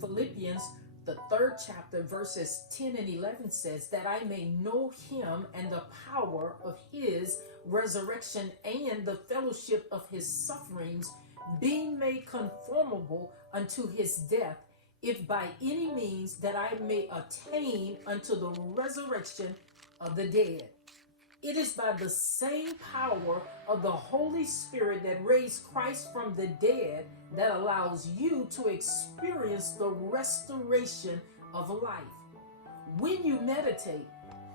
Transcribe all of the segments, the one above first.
Philippians, the third chapter, verses 10 and 11 says, that I may know him and the power of his resurrection and the fellowship of his sufferings, being made conformable unto his death, if by any means that I may attain unto the resurrection of the dead. It is by the same power of the Holy Spirit that raised Christ from the dead that allows you to experience the restoration of life. When you meditate,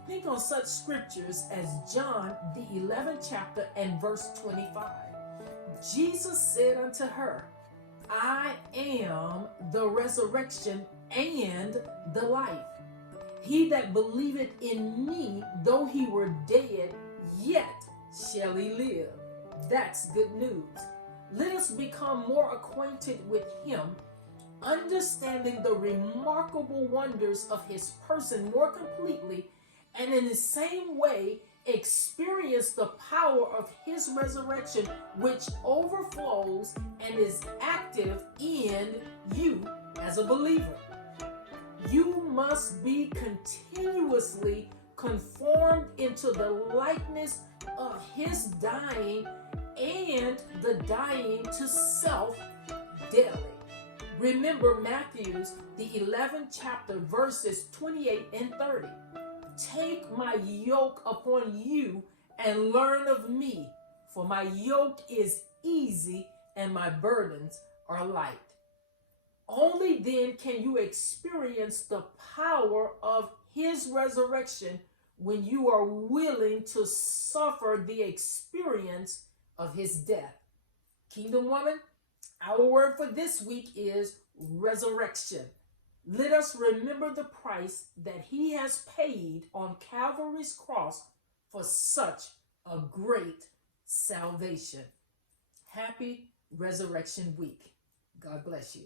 think on such scriptures as John, the 11th chapter and verse 25. Jesus said unto her, I am the resurrection and the life. He that believeth in me, though he were dead, yet shall he live. That's good news. Let us become more acquainted with him, understanding the remarkable wonders of his person more completely, and in the same way experience the power of his resurrection, which overflows and is active in you as a believer. You must be continuously conformed into the likeness of his dying and the dying to self daily. Remember Matthew's, the 11th chapter, verses 28 and 30. Take my yoke upon you and learn of me, for my yoke is easy and my burdens are light. Only then can you experience the power of his resurrection, when you are willing to suffer the experience of his death. Kingdom woman, our word for this week is resurrection. Let us remember the price that he has paid on Calvary's cross for such a great salvation. Happy Resurrection Week. God bless you.